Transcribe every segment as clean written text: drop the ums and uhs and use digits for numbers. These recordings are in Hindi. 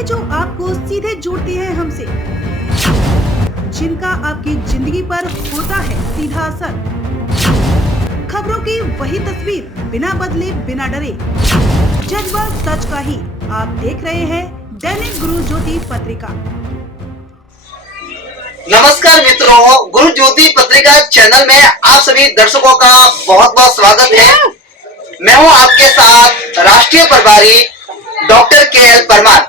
खबरें जो आपको सीधे जोड़ती हैं हमसे, जिनका आपकी जिंदगी पर होता है सीधा असर। खबरों की वही तस्वीर, बिना बदले बिना डरे, जज्बा सच का ही। आप देख रहे हैं दैनिक गुरु ज्योति पत्रिका। नमस्कार मित्रों, गुरु ज्योति पत्रिका चैनल में आप सभी दर्शकों का बहुत बहुत स्वागत है। मैं हूं आपके साथ राष्ट्रीय प्रभारी डॉक्टर के.एल. परमार।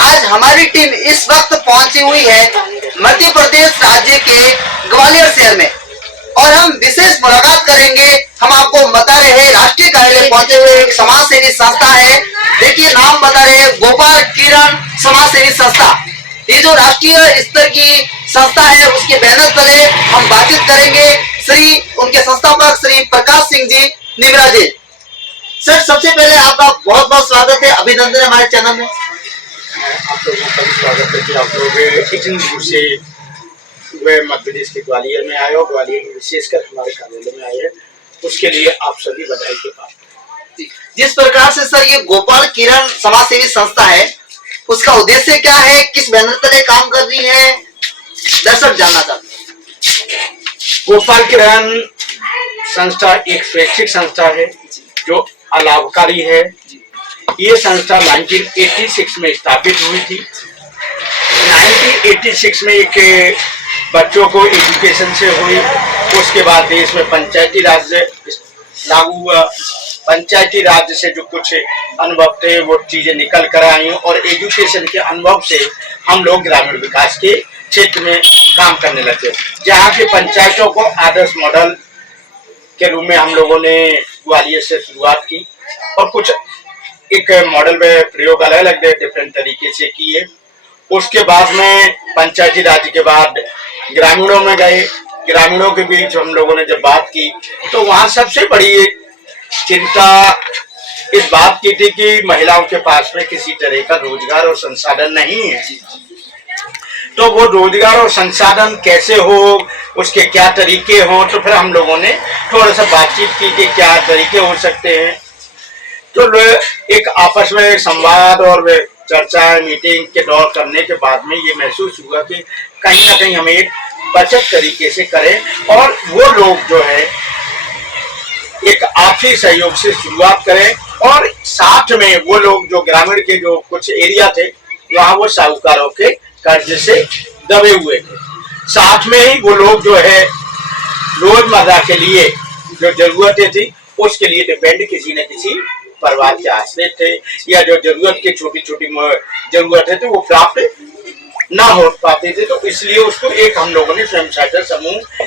आज हमारी टीम इस वक्त पहुंची हुई है मध्य प्रदेश राज्य के ग्वालियर शहर में और हम विशेष मुलाकात करेंगे। हम आपको बता रहे हैं राष्ट्रीय कार्यालय पहुंचे हुए एक समाज सेवी संस्था है। देखिए नाम बता रहे हैं, गोपाल किरण समाज सेवी संस्था। ये जो राष्ट्रीय स्तर की संस्था है उसके बैनर तले हम बातचीत करेंगे श्री उनके संस्थापक श्री प्रकाश सिंह जी निवरा जी। सर, सबसे पहले आपका बहुत बहुत स्वागत है, अभिनंदन है हमारे चैनल में। आप लोगों का भी स्वागत है कि आप लोग इतनी दूर से मध्य प्रदेश के ग्वालियर में आए हो, ग्वालियर में विशेषकर हमारे कार्यालय में आए हैं, उसके लिए आप सभी बधाई के पात्र। जिस प्रकार से सर ये गोपाल किरण समाज सेवी संस्था है, उसका उद्देश्य क्या है, किस बैनर तले काम कर रही है, दर्शक जानना चाहते हैं। गोपाल किरण संस्था एक स्वैच्छिक संस्था है जो अलाभकारी है। ये संस्था 1986 में स्थापित हुई थी। 1986 में एक बच्चों को एजुकेशन से हुई, उसके बाद देश में पंचायती राज लागू हुआ। पंचायती राज से जो कुछ अनुभव थे वो चीजें निकल कर आई और एजुकेशन के अनुभव से हम लोग ग्रामीण विकास के क्षेत्र में काम करने लगे, जहाँ की पंचायतों को आदर्श मॉडल के रूप में हम लोगों ने ग्वालियर से शुरुआत की और कुछ एक मॉडल में प्रयोग अलग अलग डिफरेंट तरीके से किए। उसके बाद में पंचायती राज के बाद ग्रामीणों में गए। ग्रामीणों के बीच हम लोगों ने जब बात की तो वहाँ सबसे बड़ी चिंता इस बात की थी कि महिलाओं के पास में किसी तरह का रोजगार और संसाधन नहीं है। तो वो रोजगार और संसाधन कैसे हो, उसके क्या तरीके हो, तो फिर हम लोगों ने थोड़ा सा बातचीत की कि क्या तरीके हो सकते हैं। तो एक आपस में संवाद और चर्चा मीटिंग के दौर करने के बाद में ये महसूस हुआ कि कहीं ना कहीं हमें एक बचत तरीके से करें और वो लोग जो है एक आपसी सहयोग से शुरुआत करें और साथ में वो लोग जो ग्रामीण के जो कुछ एरिया थे वहाँ वो साहूकारों के कर्ज से दबे हुए थे। साथ में ही वो लोग जो है रोजमर्रा के लिए जो जरूरतें थी उसके लिए डिपेंड किसी न किसी परिवार के आश्रय थे या जो जरूरत की छोटी छोटी जरूरतें थे वो प्राप्त ना हो पाते थे। तो इसलिए उसको एक हम लोगों ने स्वयं सहायता समूह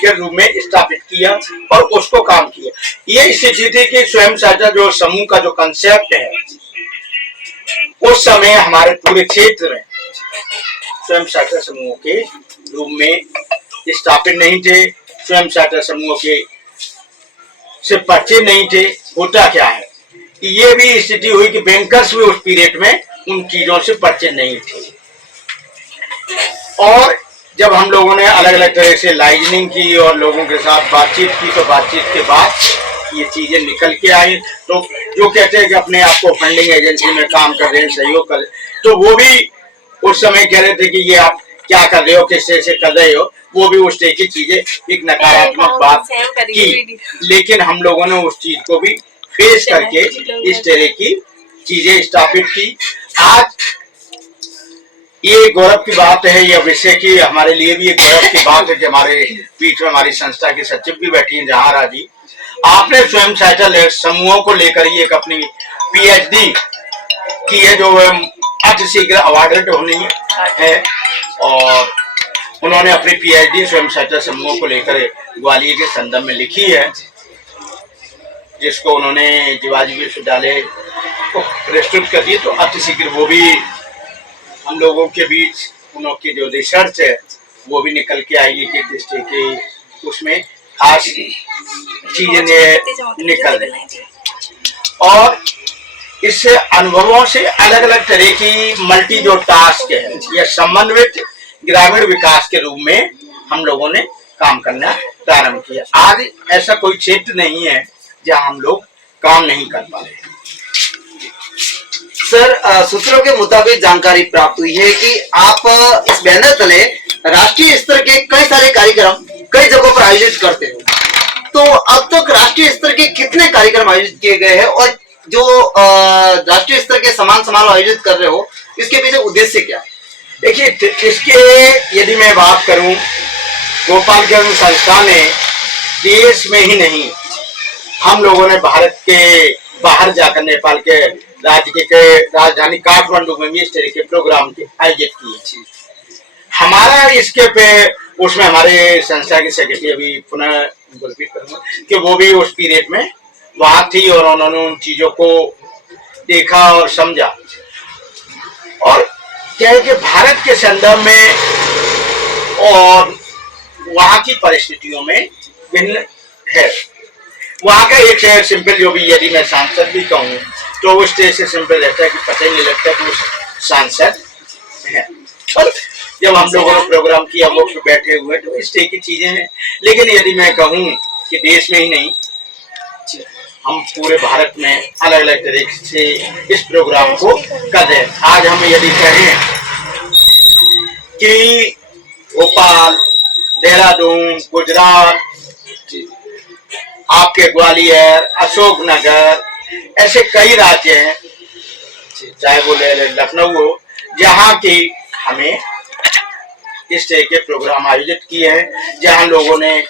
के रूप में स्थापित किया और उसको काम किया। ये स्थिति थी कि स्वयं सहायता जो समूह का जो कंसेप्ट है उस समय हमारे पूरे क्षेत्र में स्वयं सहायता समूह के रूप में स्थापित नहीं थे। स्वयं सहायता समूह के से पर्चे नहीं थे। होता क्या है, ये भी स्थिति हुई कि बैंकर्स भी उस पीरियड में उन चीजों से पर्चे नहीं थे। और जब हम लोगों ने अलग अलग तरह से लाइजनिंग की और लोगों के साथ बातचीत की तो बातचीत के बाद ये चीजें निकल के आई। तो जो कहते हैं कि अपने आप को फंडिंग एजेंसी में काम कर रहे हैं, सहयोग कर रहे हैं, तो वो भी उस समय कह रहे थे कि ये आप क्या कर रहे हो, किस तरह से कर रहे हो, वो भी उस तरह की चीजें एक नकारात्मक बात की। लेकिन हम लोगों ने उस चीज को भी फेस करके इस तरह की चीजें स्थापित की। आज ये गौरव की बात है, यह विषय की हमारे लिए भी एक गौरव की बात है कि हमारे बीच में हमारी संस्था के सचिव भी बैठी हैं जहारा जी। आपने स्वयं सहायता समूहों को लेकर ही एक अपनी पीएचडी की है जो अतिशीघ्र अवार्डेड होनी है और उन्होंने अपनी पीएचडी स्वयं सहायता समूहों को लेकर ग्वालियर के संदर्भ में लिखी है, जिसको उन्होंने शिवाजी विश्वविद्यालय को प्रस्तुत कर दी। तो अतिशीघ्र वो भी हम लोगों के बीच उनकी जो रिसर्च है वो भी निकल के आएगी कि किस तरह के उसमें खास चीजें निकल रही और इससे अनुभवों से अलग अलग तरह की मल्टी जो टास्क है या समन्वित ग्रामीण विकास के रूप में हम लोगों ने काम करना प्रारंभ किया। आज ऐसा कोई क्षेत्र नहीं है जहां हम लोग काम नहीं कर पा रहे। सर, सूत्रों के मुताबिक जानकारी प्राप्त हुई है कि आप इस बैनर तले राष्ट्रीय स्तर के कई सारे कार्यक्रम कई जगहों पर आयोजित करते हो। तो अब तक राष्ट्रीय स्तर के कितने कार्यक्रम आयोजित किए गए हैं और जो राष्ट्रीय स्तर के समान समारोह आयोजित कर रहे हो, इसके पीछे उद्देश्य क्या है? देखिए, इसके यदि मैं बात करूं, गोपालगंज संस्था ने देश में ही नहीं, हम लोगों ने भारत के बाहर जाकर नेपाल के राज्य के राजधानी काठमांडू में भी इस तरह के प्रोग्राम आयोजित किए। हमारा इसके पे उसमें हमारे संस्था की सेक्रेटरी अभी पुनः रिपीट करूंगा कि वो भी उस पीरियड में वहां थी और उन्होंने उन चीजों को देखा और समझा। और क्या है कि भारत के संदर्भ में और वहां की परिस्थितियों में भिन्न है। वहां का एक है सिंपल, जो भी यदि मैं सांसद भी कहूँ तो उस तरह से सिंपल रहता है कि पता ही नहीं लगता कि वो सांसद है। और जब हम लोगों ने प्रोग्राम किया वो बैठे हुए, तो इस तरह की चीजें हैं। लेकिन यदि मैं कहूँ कि देश में ही नहीं, हम पूरे भारत में अलग अलग तरीके से इस प्रोग्राम को कर रहे हैं। आज हम यदि कहें कि भोपाल, देहरादून, गुजरात, आपके ग्वालियर, अशोकनगर, ऐसे कई राज्य हैं, चाहे वो लखनऊ हो, जहाँ की हमें इस तरह के प्रोग्राम आयोजित किए हैं, जहाँ लोगों ने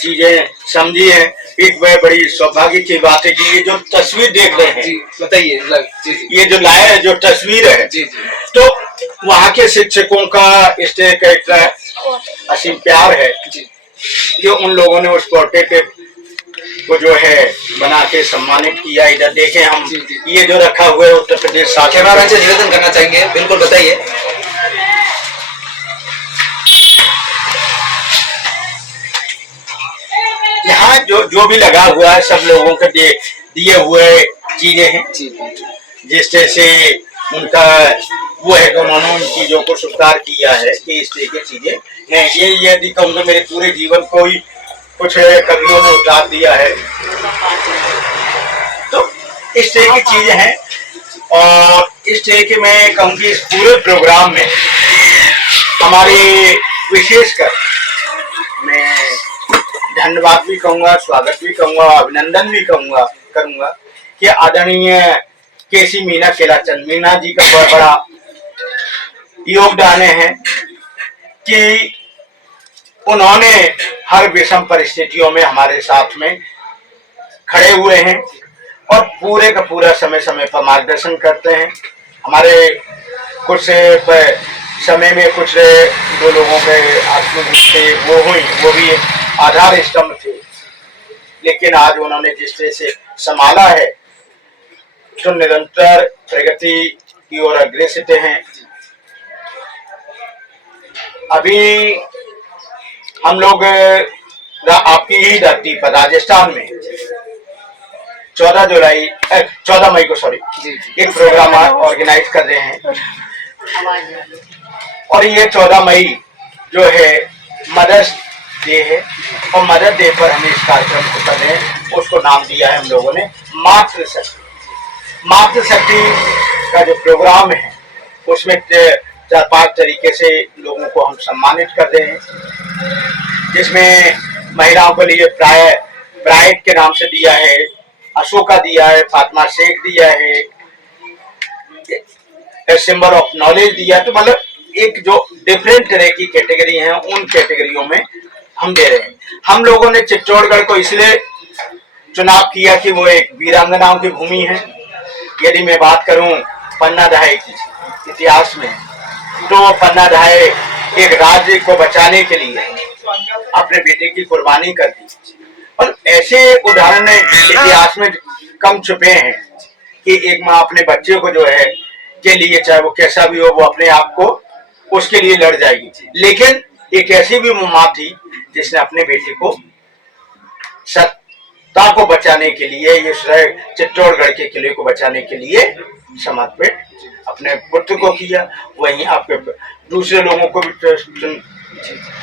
चीजें समझी है। एक बड़ी सौभाग्य की बात है कि ये जो तस्वीर देख रहे हैं, बताइए, ये जो लाया है, जो तस्वीर है, तो वहाँ के शिक्षकों का इस तरह का इतना असीम प्यार है जो उन लोगों ने उस पोर्ट्रेट को जो है बना के सम्मानित किया। इधर देखें हम, ये जो रखा हुआ है उत्तर प्रदेश कैमरामैन से निवेदन करना चाहेंगे, बिल्कुल बताइए। यहाँ जो भी लगा हुआ है सब लोगों के दिए हुए चीजें हैं, जिस तरह से उनका वो है कि उन्होंने उन चीजों को स्वीकार किया है कि इस तरह की चीजें हैं। ये यदि कहूँ मेरे पूरे जीवन को ही कुछ कवियों ने उतार दिया है, तो इस तरह की चीजें हैं। और इस तरह के मैं कहूँगी इस पूरे प्रोग्राम में हमारे विशेषकर मैं धन्यवाद भी कहूँगा, स्वागत भी कहूँगा, अभिनंदन भी करूँगा कि आदरणीय केसी मीना केलाचंद मीना जी का बहुत बड़ा योगदान है कि उन्होंने हर विषम परिस्थितियों में हमारे साथ में खड़े हुए हैं और पूरे का पूरा समय समय पर मार्गदर्शन करते हैं। हमारे कुछ समय में कुछ दो लोगों के आत्महत्या से वो भी आधार स्तंभ थे, लेकिन आज उन्होंने जिस तरह से संभाला है तो निरंतर प्रगति की ओर अग्रसर हैं। अभी हम लोग आपकी ही धरती पर राजस्थान में 14 मई को एक प्रोग्राम ऑर्गेनाइज कर रहे हैं और ये 14 मई जो है मदर्स डे है और मदर डे पर हम इस कार्यक्रम को कर रहे हैं। उसको नाम दिया है हम लोगों ने मातृशक्ति का जो प्रोग्राम है उसमें 4-5 तरीके से लोगों को हम सम्मानित कर रहे हैं, जिसमें महिलाओं के लिए प्राइड के नाम से दिया है, अशोका दिया है, फातिमा शेख दिया है, सिंबल ऑफ नॉलेज दिया। तो मतलब एक जो डिफरेंट तरह की कैटेगरी हैं उन कैटेगरियों में हम दे रहे हैं। हम लोगों ने चित्तौड़गढ़ को इसलिए चुनाव किया कि वो एक वीरांगनाओं की भूमि है। यदि मैं बात करूं पन्ना दहाई की इतिहास में, तो पन्ना दहाई एक राज्य को बचाने के लिए अपने बेटे की कुर्बानी कर दी और ऐसे उदाहरण इतिहास में कम छुपे हैं कि एक माँ अपने बच्चे को जो है के लिए, चाहे वो कैसा भी हो, वो अपने आप को उसके लिए लड़ जाएगी। लेकिन एक ऐसी भी माँ थी जिसने अपने बेटे को सत्ता को बचाने के लिए, ये चित्तौड़गढ़ के किले को बचाने के लिए समर्पित अपने पुत्र को किया। वहीं आपके दूसरे लोगों को भी,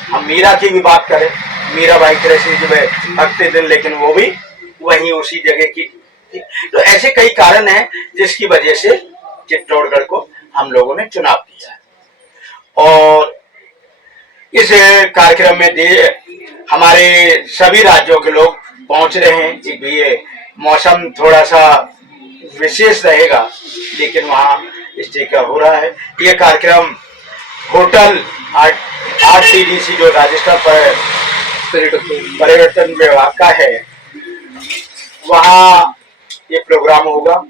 हम मीरा की भी बात करें, मीराबाई कृष्ण जी भक्ति दिन, लेकिन वो भी वहीं उसी जगह की थी। तो ऐसे कई कारण हैं जिसकी वजह से चित्तौड़गढ़ को हम लोगों ने चुनाव किया है। और इस कार्यक्रम में हमारे सभी राज्यों के लोग पहुंच रहे हैं कि भी ये मौसम थोड़ा सा विशेष रहेगा, लेकिन वहाँ स्टे का हो रहा है। ये कार्यक्रम होटल RTDC जो राजस्थान पर पर्यटन विभाग का है, वहाँ ये प्रोग्राम होगा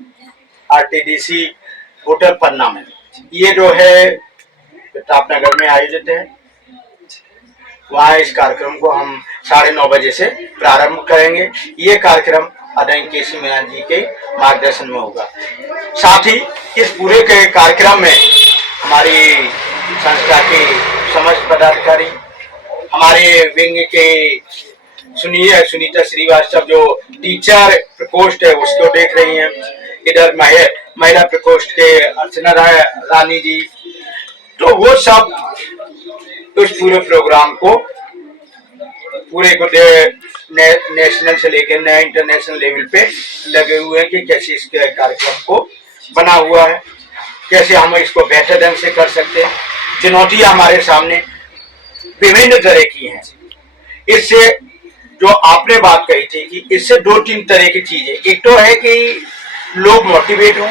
RTDC होटल पन्ना में। ये जो है प्रतापनगर में आयोजित है। वहाँ इस कार्यक्रम को हम 9:30 बजे से प्रारंभ करेंगे। ये कार्यक्रम आदरणीय केसी मीना जी के मार्गदर्शन में होगा। साथ ही इस पूरे के कार्यक्रम में हमारी संस्था के समस्त पदाधिकारी, हमारे विंग के सुनीता श्रीवास्तव जो टीचर प्रकोष्ठ है उसको देख रही हैं, इधर महिला प्रकोष्ठ के अर्चना रानी जी, तो वो सब उस पूरे प्रोग्राम को पूरे को नेशनल से लेकर इंटरनेशनल लेवल पे लगे हुए हैं कि कैसे इस कार्यक्रम को बना हुआ है, कैसे हम इसको बेहतर ढंग से कर सकते हैं। चुनौतियां हमारे सामने विभिन्न तरह की हैं। इससे जो आपने बात कही थी कि इससे 2-3 तरह की चीजें, एक तो है कि लोग मोटिवेट हों,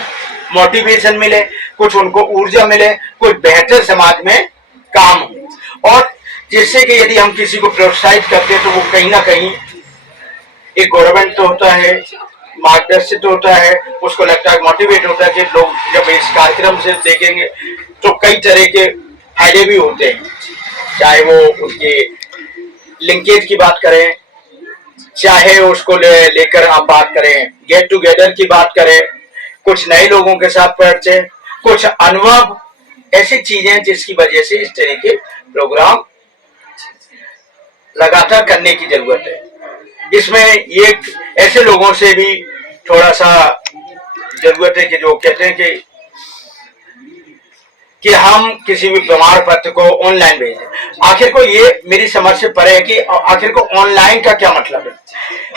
मोटिवेशन मिले, कुछ उनको ऊर्जा मिले, कुछ बेहतर समाज में काम हो, और जिससे कि यदि हम किसी को प्रोत्साहित करते हैं तो वो कहीं ना कहीं एक गवर्नमेंट तो होता है, मार्गदर्शित होता है, उसको लगता है मोटिवेट होता है कि लोग जब इस कार्यक्रम से देखेंगे तो कई तरह के फायदे भी होते हैं, चाहे वो उनके लिंकेज की बात करें, चाहे उसको लेकर आप बात करें, गेट टुगेदर की बात करें, कुछ नए लोगों के साथ परिचय, कुछ अनुभव, ऐसी चीजें जिसकी वजह से इस तरह के प्रोग्राम लगातार करने की जरूरत है। इसमें ये ऐसे लोगों से भी थोड़ा सा जरूरत है कि जो कहते हैं कि हम किसी भी प्रमाण पत्र को ऑनलाइन भेजें। आखिर को ये मेरी समझ से परे है कि आखिर को ऑनलाइन का क्या मतलब है।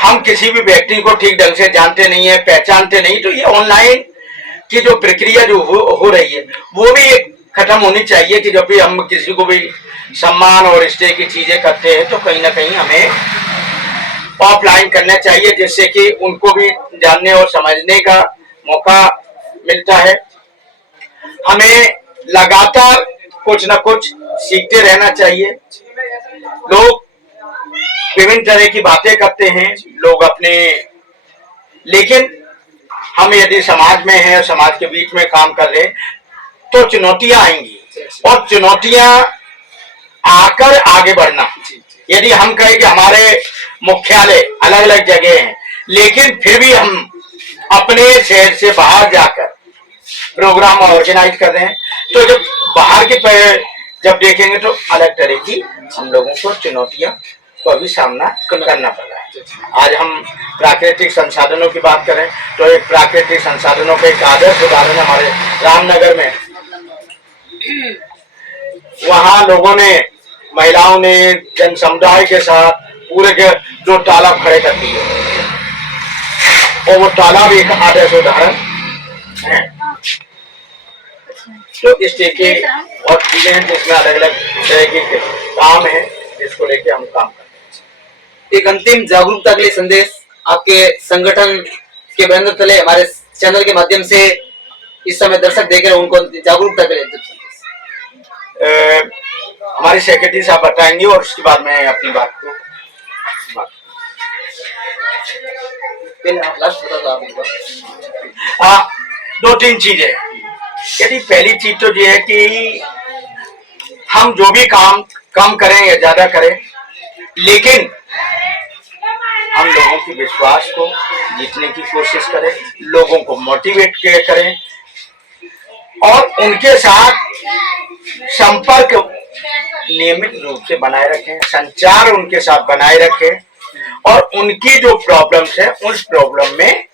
हम किसी भी व्यक्ति को ठीक ढंग से जानते नहीं है, पहचानते नहीं, तो ये ऑनलाइन की जो प्रक्रिया जो हो रही है वो भी एक खत्म होनी चाहिए कि जब भी हम किसी को भी सम्मान और इस तरह की चीजें करते हैं तो कहीं ना कहीं हमें ऑफलाइन करना चाहिए, जिससे कि उनको भी जानने और समझने का मौका मिलता है। हमें लगातार कुछ ना कुछ सीखते रहना चाहिए। लोग विभिन्न तरह की बातें करते हैं लोग अपने, लेकिन हम यदि समाज में हैं और समाज के बीच में काम कर रहे हैं तो चुनौतियां आएंगी, और चुनौतियां आकर आगे बढ़ना। यदि हम कहें कि हमारे मुख्यालय अलग अलग जगह हैं, लेकिन फिर भी हम अपने शहर से बाहर जाकर प्रोग्राम ऑर्गेनाइज कर रहे हैं, तो जब बाहर के जब देखेंगे तो अलग तरह की हम लोगों को चुनौतियां को भी सामना करना पड़ रहा है। आज हम प्राकृतिक संसाधनों की बात करें तो एक प्राकृतिक संसाधनों का एक आदर्श उदाहरण हमारे रामनगर में, वहां लोगों ने, महिलाओं ने जन समुदाय के साथ पूरे के 2 तालाब खड़े कर दिए, और वो तालाब एक आदर्श उदाहरण है। तो इस तरह के बहुत चीजें हैं जिसमें अलग अलग तरह के काम है जिसको लेके हम काम करते हैं। एक अंतिम जागरूकता के लिए संदेश आपके संगठन के बैनर तले हमारे चैनल के माध्यम से इस समय दर्शक देख रहे हैं, उनको जागरूकता के लिए हमारे सेक्रेटरी साहब बताएंगे और उसके बाद मैं अपनी बात को पहले आप लास्ट बता दो। आप 2-3 चीजें। यदि पहली चीज तो ये है कि हम जो भी काम कम करें या ज्यादा करें, लेकिन हम लोगों के विश्वास को जीतने की कोशिश करें, लोगों को मोटिवेट करें और उनके साथ संपर्क नियमित रूप से बनाए रखें, संचार उनके साथ बनाए रखें, और उनकी जो प्रॉब्लम्स है उस प्रॉब्लम में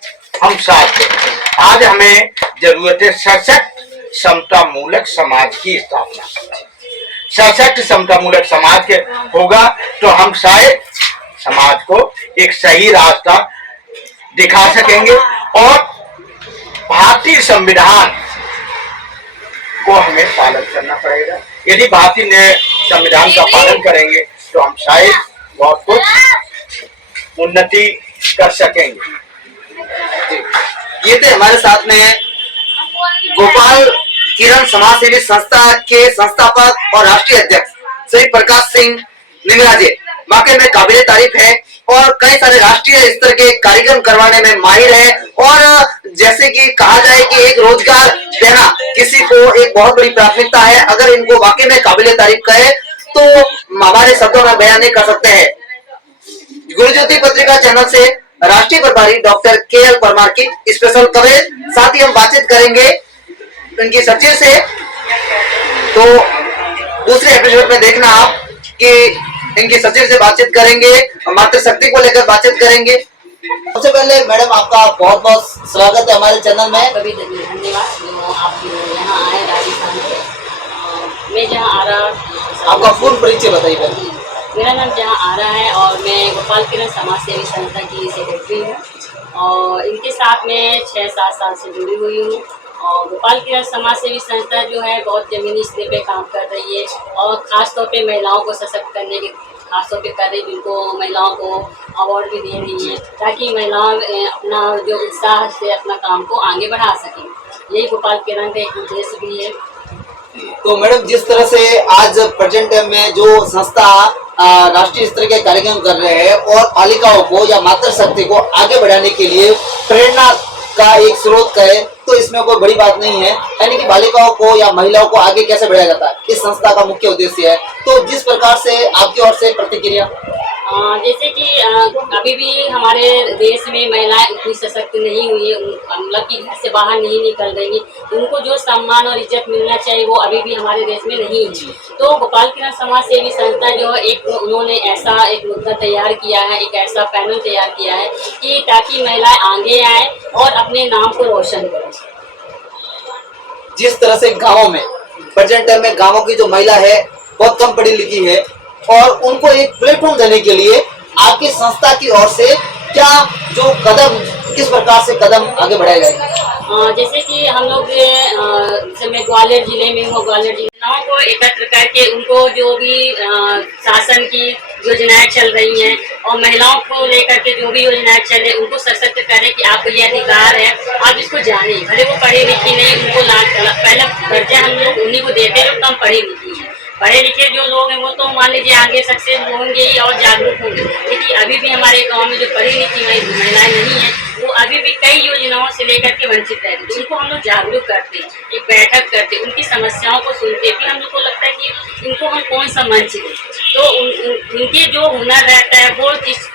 हम साथ दें। आज हमें जरूरत है सशक्त समता मूलक समाज की स्थापना। सशक्त समता मूलक समाज के होगा तो हम शायद समाज को एक सही रास्ता दिखा सकेंगे, और भारतीय संविधान हमें पालन करना पड़ेगा। यदि भारतीय संविधान का पालन करेंगे तो हम शायद बहुत कुछ उन्नति कर सकेंगे। ये थे हमारे साथ में गोपाल किरण समाज सेवी संस्था के संस्थापक और राष्ट्रीय अध्यक्ष श्री प्रकाश सिंह निमरा जी। वाकई में काबिले तारीफ है और कई सारे राष्ट्रीय स्तर के कार्यक्रम करवाने में माहिर है। और जैसे कि कहा जाए कि एक रोजगार देना किसी को एक बहुत बड़ी प्राथमिकता है। अगर इनको वाकई में काबिले तारीफ कहे तो हमारे शब्दों में बयान नहीं कर सकते हैं। गुरुज्योति पत्रिका चैनल से राष्ट्रीय प्रभारी डॉक्टर KL परमार की स्पेशल कवरेज। साथ ही हम बातचीत करेंगे उनकी सचिव से। तो दूसरे एपिसोड में देखना आप कि इनकी सचिव से बातचीत करेंगे, मातृशक्ति को लेकर बातचीत करेंगे। सबसे पहले मैडम आपका बहुत बहुत स्वागत है हमारे चैनल में। कभी धन्यवाद जो आप यहाँ आए राजस्थान से। मैं जहाँ आ रहा, आपका पूर्ण परिचय बताइए पहले। मेरा नाम जहाँ आ रहा है और मैं गोपाल किरण समाज सेवी संस्था की सेक्रेटरी हूँ और इनके साथ में 6-7 साल से जुड़ी हुई हूँ। और गोपाल किरण समाज सेवी संस्था जो है बहुत ज़मीनी स्तर पे काम कर रही है और ख़ास तौर पे महिलाओं को सशक्त करने के खास तौर पे कर रही है, जिनको महिलाओं को अवार्ड भी दे रही है ताकि महिलाएं अपना जो उत्साह से अपना काम को आगे बढ़ा सकें। यही गोपाल किरण का एक उद्देश्य भी है। तो मैडम जिस तरह से आज प्रेजेंट टाइम में जो संस्था राष्ट्रीय स्तर के कार्यक्रम कर रहे हैं और बालिकाओं को या मातृशक्ति को आगे बढ़ाने के लिए प्रेरणा का एक स्रोत कहे तो इसमें कोई बड़ी बात नहीं है। यानी कि बालिकाओं को या महिलाओं को आगे कैसे बढ़ाया जाता है इस संस्था का मुख्य उद्देश्य है। तो जिस प्रकार से आपकी ओर से प्रतिक्रिया। जैसे कि अभी भी हमारे देश में महिलाएं उतनी सशक्त नहीं हुई है, मतलब कि घर से बाहर नहीं निकल रही, उनको जो सम्मान और इज्जत मिलना चाहिए वो अभी भी हमारे देश में नहीं है। तो गोपाल किरण समाज सेवी संस्था जो है एक उन्होंने ऐसा एक मुद्दा तैयार किया है, एक ऐसा पैनल तैयार किया है कि ताकि महिलाएं आगे आए और अपने नाम को रोशन करें। जिस तरह से गाँवों में प्रेजेंट टाइम में गाँवों की जो महिला है बहुत कम पढ़ी लिखी है और उनको एक प्लेटफॉर्म देने के लिए आपकी संस्था की ओर से क्या जो कदम किस प्रकार से कदम आगे बढ़ाए जाएंगे। जैसे कि हम लोग जैसे मैं ग्वालियर जिले में हूँ, ग्वालियर जिलाओं को एकत्र करके उनको जो भी शासन की योजनाएं चल रही हैं और महिलाओं को लेकर के जो भी योजनाएं चले उनको सशक्त करें कि आपको ये अधिकार है, आप इसको जाने। भले वो पढ़े लिखे नहीं, उनको पहला दर्जा हम लोग उन्हीं को देते हैं जो कम पढ़े लिखे हैं। पढ़े लिखे जो लोग हैं वो तो मान लीजिए आगे सक्सेस होंगे ही और जागरूक होंगे, लेकिन अभी भी हमारे गांव में जो पढ़ी लिखी महिलाएं नहीं हैं वो अभी भी कई योजनाओं से लेकर के वंचित रहते हैं। उनको हम लोग जागरूक करते हैं, एक बैठक करते, उनकी समस्याओं को सुनते, फिर हम लोग को लगता है कि इनको हम कौन सा मंच दें। तो उनके जो हुनर रहता है वो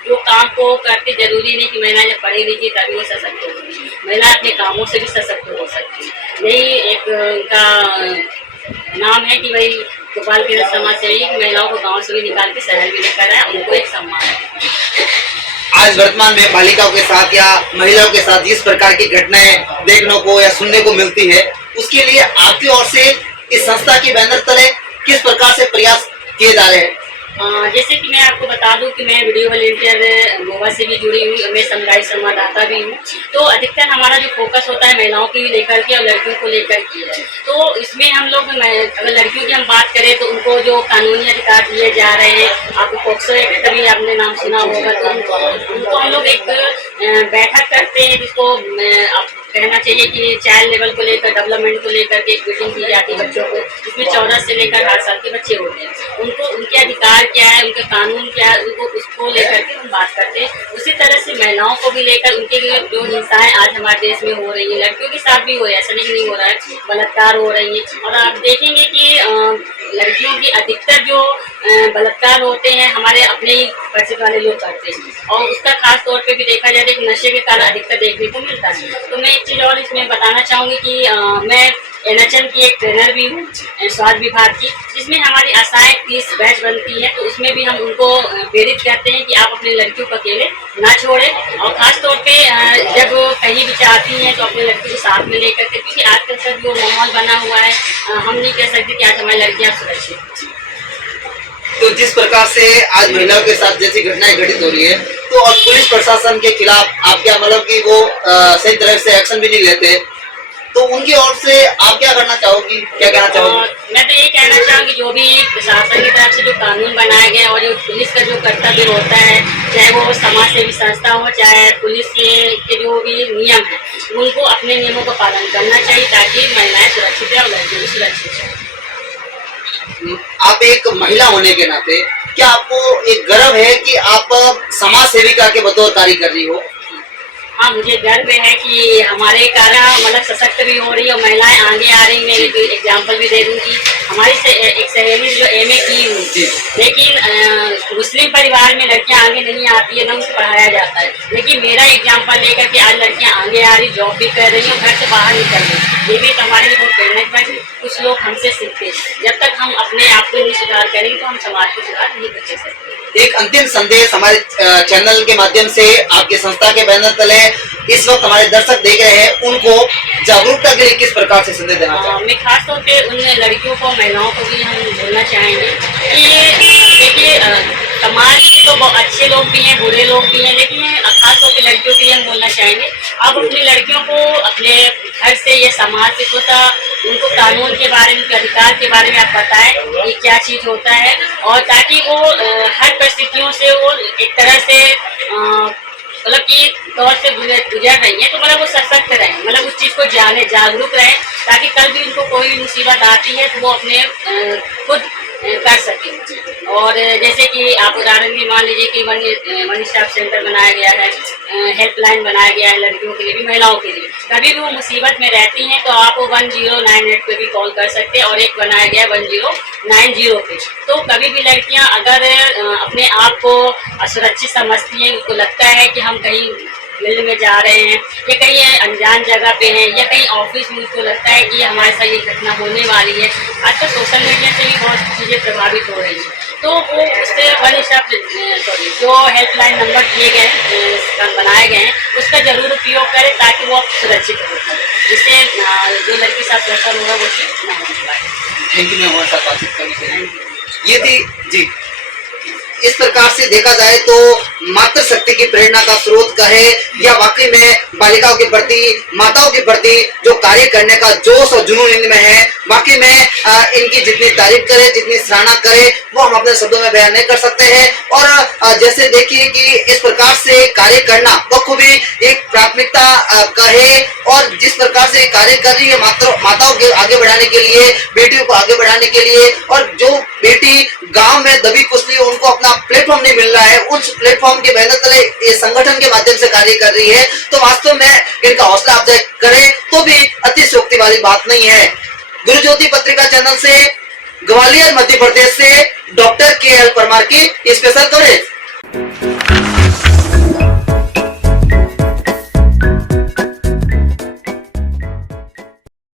जो काम को करते, जरूरी नहीं कि महिला जब पढ़ी लिखी तभी वो सशक्त होगी, महिला अपने कामों से भी सशक्त हो सकती है। यही एक उनका नाम है कि भाई गोपाल किरण समाज सेवी महिलाओं को गांव से भी निकाल के शहर में लेकर आए, उनको एक सम्मान है। आज वर्तमान में बालिकाओं के साथ या महिलाओं के साथ जिस प्रकार की घटनाएं देखने को या सुनने को मिलती है उसके लिए आपकी ओर से इस संस्था के बैनर तले किस प्रकार से प्रयास किए जा रहे हैं। जैसे कि मैं आपको बता दूं कि मैं वीडियो वॉलंटियर गोवा से भी जुड़ी हुई और मैं सामुदायिक संवाददाता भी हूँ। तो अधिकतर हमारा जो फोकस होता है महिलाओं की लेकर के और लड़कियों को लेकर के है। तो इसमें हम लोग अगर लड़कियों की हम बात करें तो उनको जो कानूनी अधिकार दिए जा रहे हैं, आपको पॉक्सो एक्ट का भी आपने नाम सुना होगा, तो उनको हम लोग एक बैठक करते हैं जिसको कहना चाहिए कि चाइल्ड लेवल को लेकर डेवलपमेंट को लेकर के एक मीटिंग की जाती है बच्चों को, जिसमें 14 से लेकर 8 साल के बच्चे होते हैं। उनको उनके अधिकार क्या है, उनके कानून क्या है, उनको उसको लेकर के हम बात करते हैं। उसी तरह से महिलाओं को भी लेकर उनके लिए जो हिंसाएं आज हमारे देश में हो रही है, लड़कियों के साथ भी हो रहा है, ऐसा नहीं हो रहा है, बलात्कार हो रही है। और आप देखेंगे कि लड़कियों की अधिकतर जो बलात्कार होते हैं हमारे अपने ही परिचित वाले लोग करते हैं और उसका खास तौर पे भी देखा जाए तो नशे के कारण अधिकतर देखने को मिलता है। तो मैं एक चीज़ और इसमें बताना चाहूँगी कि मैं NHM की एक ट्रेनर भी हूँ स्वास्थ्य विभाग की, जिसमें हमारी आशाएं 30 बैच बनती है। तो उसमें भी हम उनको प्रेरित करते हैं कि आप अपनी लड़कियों को अकेले ना छोड़ें और ख़ास तौर पे जब कहीं भी चाहती हैं तो अपनी लड़की को साथ में लेकर के, क्योंकि आजकल का जो माहौल बना हुआ है हम नहीं कह सकते कि आज हमारी लड़कियाँ सुरक्षित। तो जिस प्रकार से आज महिलाओं के साथ जैसी घटनाएं घटित हो रही है तो अब पुलिस प्रशासन के खिलाफ आप क्या मतलब कि वो सही तरह से एक्शन भी नहीं लेते, तो उनकी ओर से आप क्या करना चाहोगी, क्या कहना चाहोगी। हिसाब से जो कानून बनाया गया है और जो पुलिस का जो कर्तव्य होता है, चाहे वो समाज सेवी संस्था हो, चाहे पुलिस के जो भी नियम है, उनको अपने नियमों का पालन करना चाहिए ताकि महिलाएं सुरक्षित रहे और लड़के भी सुरक्षित रहे। आप एक महिला होने के नाते क्या आपको एक गर्व है कि आप समाज सेविका के बतौर कार्य कर रही हो? हाँ, मुझे गर्व है कि हमारे कारण मतलब सशक्त भी हो रही है और महिलाएं आगे आ रही। मैं एक एग्जाम्पल भी दे दूंगी। हमारी एक सहेली जो एमए की हुई, लेकिन मुस्लिम परिवार में लड़कियां आगे नहीं आती है, ना उनको पढ़ाया जाता है, लेकिन मेरा एग्जाम्पल लेकर के आज लड़कियां आगे आ रही, जॉब भी कर रही है, घर से बाहर निकल रही। ये भी तो हमारे लिए बहुत प्रेरणा की बात है। कुछ लोग हमसे सीखते हैं। जब तक हम अपने आप को नहीं सुधार करेंगे तो हम समाज को सुधार नहीं कर सकते। एक अंतिम संदेश हमारे चैनल के माध्यम से आपके संस्था के बैनर तले इस वक्त हमारे दर्शक देख रहे हैं, उनको जागरूकता के लिए किस प्रकार से संदेश देना चाहते हैं? मैं खास तौर पे उन लड़कियों को, महिलाओं को भी हम बोलना चाहेंगे कि देखिए, समाज तो बहुत अच्छे लोग भी हैं, बुरे लोग भी हैं, लेकिन खास तौर पे लड़कियों के लिए हम बोलना चाहेंगे, आप अपनी लड़कियों को अपने घर से या समाज से थोड़ा उनको कानून के बारे में, उनके अधिकार के बारे में आप बताएं ये क्या चीज होता है, और ताकि वो हर परिस्थितियों से वो एक तरह से मतलब कि तौर से गुजर रही है, तो मतलब वो सशक्त रहे, मतलब उस चीज को जाने, जागरूक रहे, ताकि कल भी उनको कोई मुसीबत आती है तो वो अपने खुद कर सके। और जैसे कि आप उदाहरण भी मान लीजिए कि वन स्टॉप सेंटर बनाया गया है, हेल्पलाइन बनाया गया है लड़कियों के लिए भी, महिलाओं के लिए। कभी भी वो मुसीबत में रहती हैं तो आप 1098 पे भी कॉल कर सकते हैं, और एक बनाया गया है 1090 पे। तो कभी भी लड़कियां अगर अपने आप को असुरक्षित समझती हैं, उनको लगता है कि हम कहीं फील्ड में जा रहे हैं या कहीं अनजान जगह पे हैं या कहीं ऑफिस में, उसको लगता है कि हमारे साथ ये घटना होने वाली है। आजकल सोशल मीडिया से भी बहुत चीज़ें प्रभावित हो रही हैं, तो वो उससे वन स्टॉप जो हेल्पलाइन नंबर दिए गए बनाए गए हैं उसका जरूर उपयोग करें ताकि वो सुरक्षित हो, जिससे जो लड़की साथ बेहतर होगा वो चीज़ न हो पाए। थैंक यू मैम हमारे साथ बातचीत करने के लिए। ये थी जी, इस प्रकार से देखा जाए तो मातृ शक्ति की प्रेरणा का स्रोत कहे या वाकई में बालिकाओं के प्रति, माताओं के प्रति जो कार्य करने का जोश और जुनून इनमें है, वाकई में इनकी जितनी तारीफ करे, जितनी सराहना करे, वो हम अपने शब्दों में बयान नहीं कर सकते हैं। और जैसे देखिए कि इस प्रकार से कार्य करना बखूबी एक प्राथमिकता कहे, और जिस प्रकार से कार्य कर रही है माताओं के आगे बढ़ाने के लिए, बेटियों को आगे बढ़ाने के लिए, और जो बेटी गांव में दबी कुचली उनको अपना प्लेटफॉर्म नहीं मिल रहा है, उस प्लेटफॉर्म के बैनर तले ये संगठन के माध्यम से कार्य कर रही है, तो वास्तव में इनका हौसला अफजाई करें तो भी अतिशयोक्ति वाली बात नहीं है। गुरु ज्योति पत्रिका चैनल से ग्वालियर मध्य प्रदेश से डॉक्टर KL परमार की स्पेशल कवरेज।